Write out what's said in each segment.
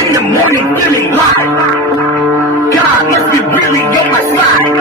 in the morning feeling live. God must be really on my side.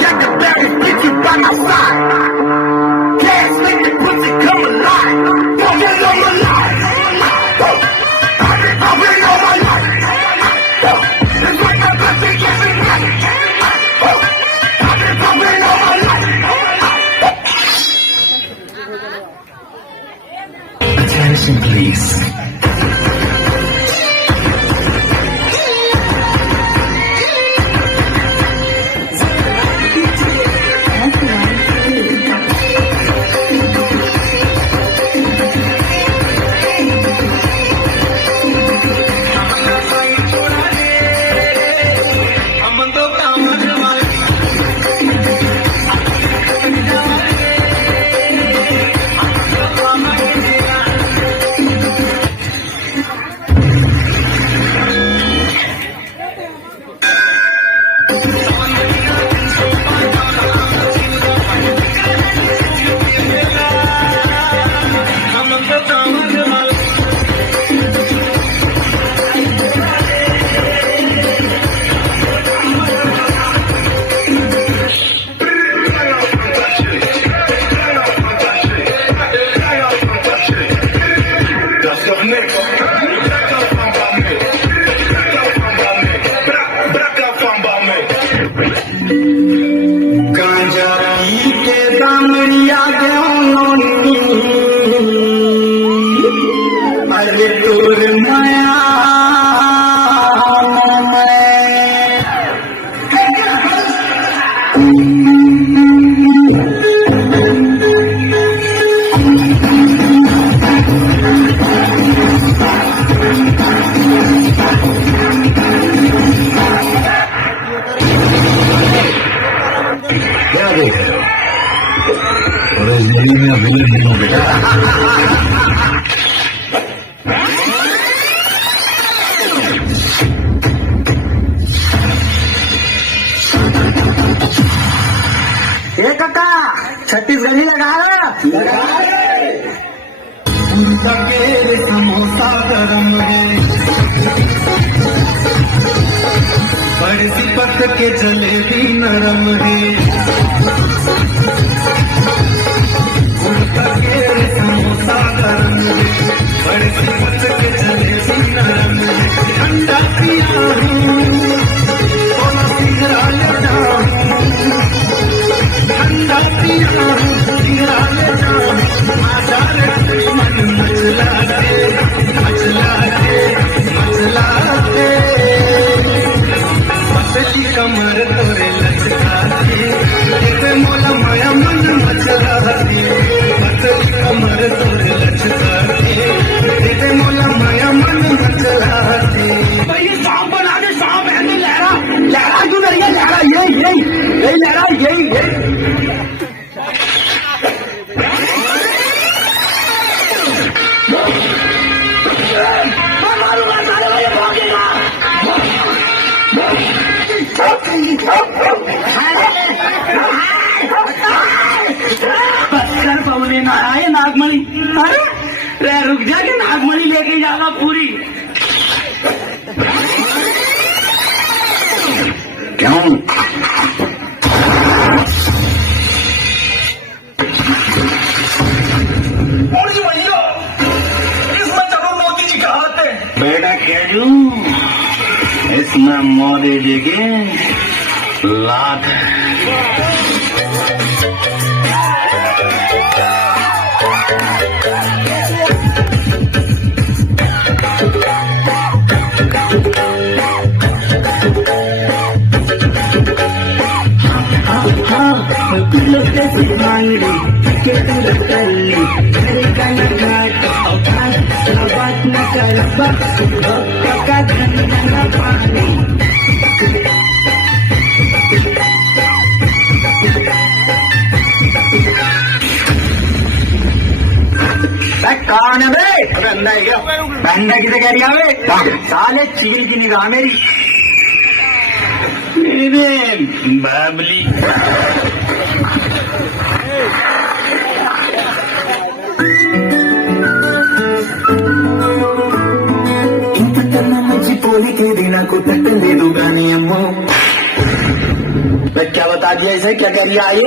Got the baddest bitches by my side. Gas make the pussy come alive. Pumping on my life. I've been pumping all my life. It's like my pussy every night. I've been pumping all my life. Attention please. अरे तोर माया क्या देख रहे हो? और जिंदगी में villain नहीं हो बेटा। ये काका छत्तीसगढ़ी लगा के समोसा गरम है, बरसी पक के जलेबी नरम है। समोसा गरम है, बरसी पक के जलेबी नरम है। ठंडा पिया ठंडा पिया कमर तोरे लचकाती मोला माया मन मचलाती। कमर तोरे लचकाती मोला माया मन मचलाती। भाई ये सांप बना दे, सांप है नहीं लहरा लहरा क्यों नहीं है? लहरा यही लहरा यही पवने ना आए नागमणि। अरे रुक जा के नागमणि लेके जाना पूरी। क्यों? इसमें जरूर मोदी जी का हाथ है बेटा। क्या जू इसमें मोदी जी की लात है। कौन है बे? बंदा है क्या? बंदा किसे कह रही है? साले चील की निगाह मेरी मेरे बाबली। इंत నీకేది నాకు తట్టలేదు గాని అమ్మో क्या बता दिया इसे, क्या कह रही है ये?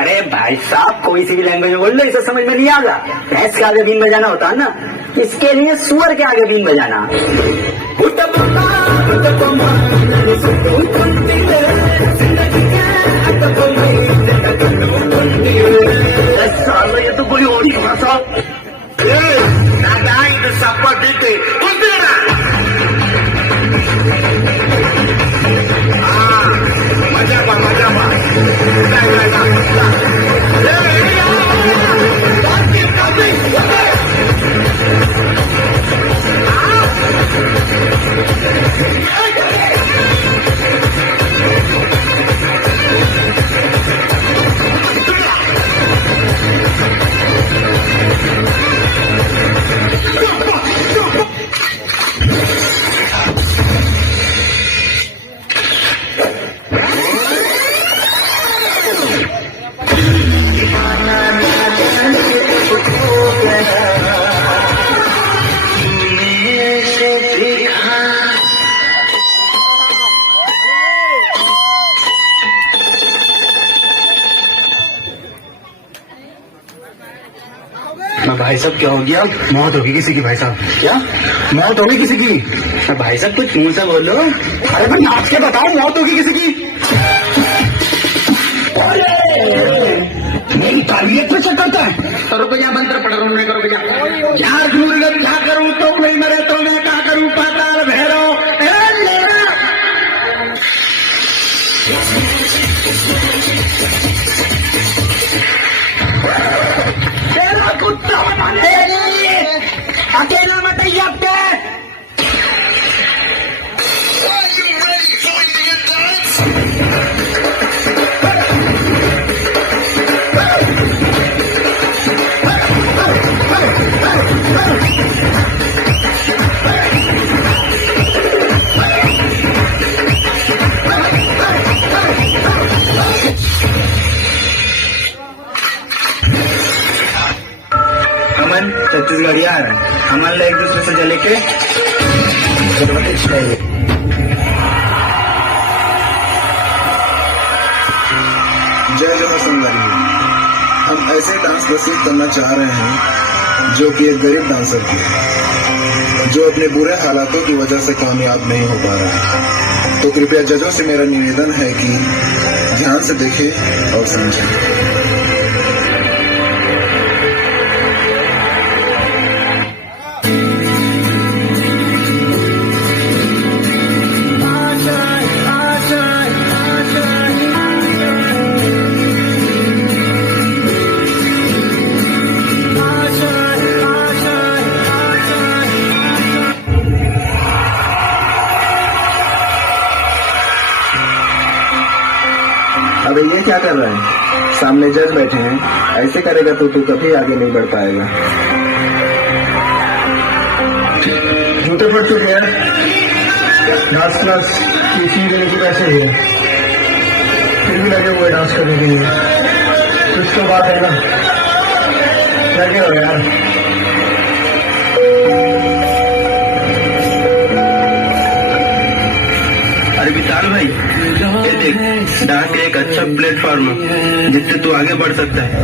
अरे भाई साहब, कोई सी भी लैंग्वेज बोल लो, इसे समझ में नहीं आएगा। भैंस के आगे बीन बजाना होता है ना, इसके लिए सुअर के आगे बीन बजाना। ये तो कोई और ही भाषा। Nadai de sapatite, continua! Majapa. भाई साहब क्या हो गया? मौत होगी किसी की भाई साहब। क्या मौत होगी किसी की? भाई साहब कुछ मुंह से बोलो। अरे भाई नाच के बताओ, मौत होगी किसी की? मेरी काबिलियत पे शक करता है। करो भैया, मंत्र पढ़ रहा हूँ मैं, करो भैया। यार गुरुगत क्या करूं, तो नहीं मरे तो मैं क्या करूं, पाताल भैरव तेरा कुत्ता अकेला मत आपके। छत्तीसगढ़ यार, हमारे एक दूसरे से जले के जय जवाहर संगवारी। हम ऐसे डांस प्रस्तुत करना चाह रहे हैं जो कि एक गरीब डांसर की, जो अपने बुरे हालातों की वजह से कामयाब नहीं हो पा रहा है। तो कृपया जजों से मेरा निवेदन है कि ध्यान से देखें और समझें। अबे ये क्या कर रहा है? सामने जज बैठे हैं, ऐसे करेगा तो तू कभी आगे नहीं बढ़ पाएगा। जूते पड़ चुके हैं, डांस क्लास की फी देने की पैसे ही है, फिर भी लगे हुए डांस करने के लिए। कुछ तो बात है ना, लगे हो यार। अरे विशाल भाई, ये देख, डांस का एक अच्छा प्लेटफॉर्म है जिससे तू आगे बढ़ सकता है।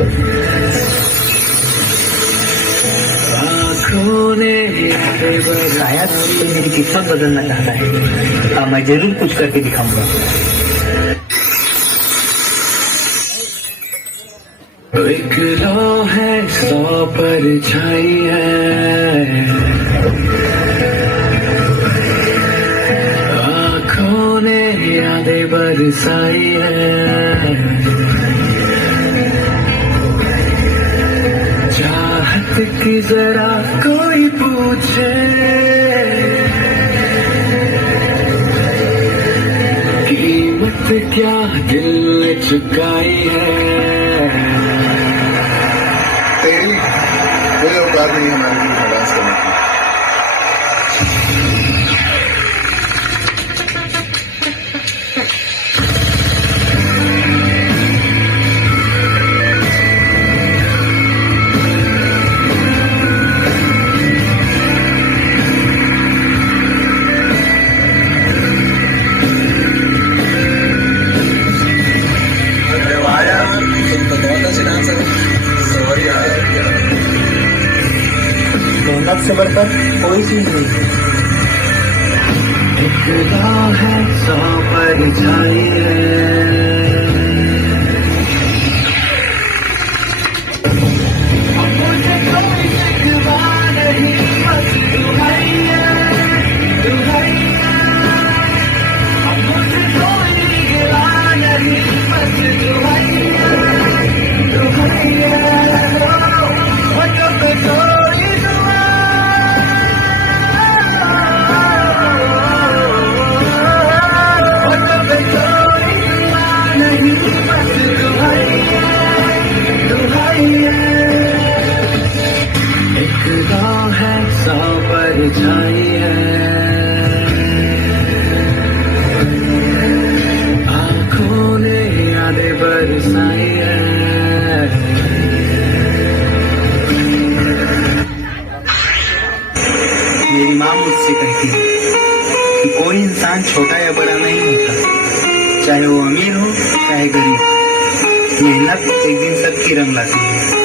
शायद तो मेरी किस्मत बदलना चाहता है। हाँ, मैं जरूर कुछ करके दिखाऊंगा। एक लो है 100 परछाई है, आँखों ने यादें बरसाई है, चाहत की जरा कोई पूछे, कीमत क्या दिल ने चुकाई है। तेरी कोई औकात नहीं हमारे लिए डांस करने की। से बढ़कर कोई चीज नहीं है। एक राह है 100 परछाई है। मुझे कोई शिकवा नहीं, बस दुहैया दुहैया। मुझे कोई गिला नहीं, बस दुहैया दुहैया। होठों पे थोड़ी दुआ, होठों पे थोड़ी दुआ नहीं, बस दुहैया दुहैया। एक गाँव है 100 परछाई है। आँखों ने यादें बरसाई है। मेरी माँ मुझसे कहती है कि कोई इंसान छोटा या बड़ा नहीं होता, चाहे वो अमीर हो चाहे गरीब, मेहनत एक दिन सबकी रंग लाती है।